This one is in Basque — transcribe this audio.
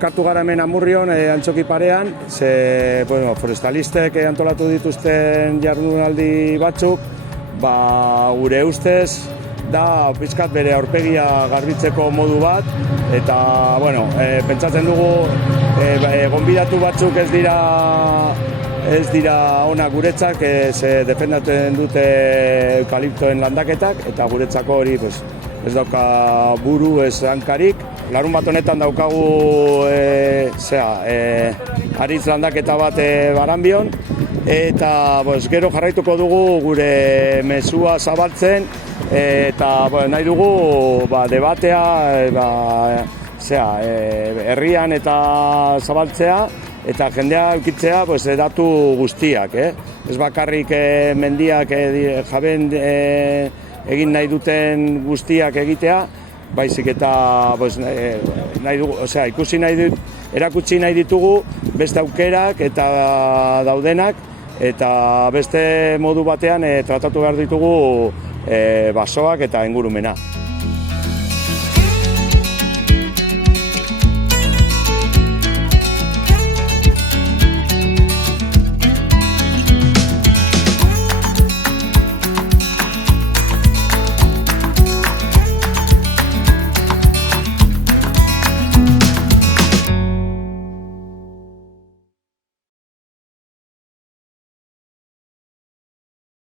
elkartu gara hemen Amurrion, Antzoki parean, ze forestalistek antolatu dituzten jardunaldi batzuk, gure ustez, da pizkat bere aurpegia garbitzeko modu bat, eta, pentsatzen dugu, gonbidatu batzuk ez dira onak guretzak, ze defendatzen dute eukaliptoen landaketak, eta guretzako hori ez dauka buru, ez hankarik. Larun bat honetan daukagu haritz landaketa bat Baranbion, eta gero jarraituko dugu gure mezua zabaltzen, eta nahi dugu debatea herrian eta zabaltzea, eta jendea eukitzea datu guztiak. Ez bakarrik mendiak jaben egin nahi duten guztiak egitea, baizik eta erakutsi nahi ditugu beste aukerak eta daudenak, eta beste modu batean tratatu behar ditugu basoak eta ingurumena.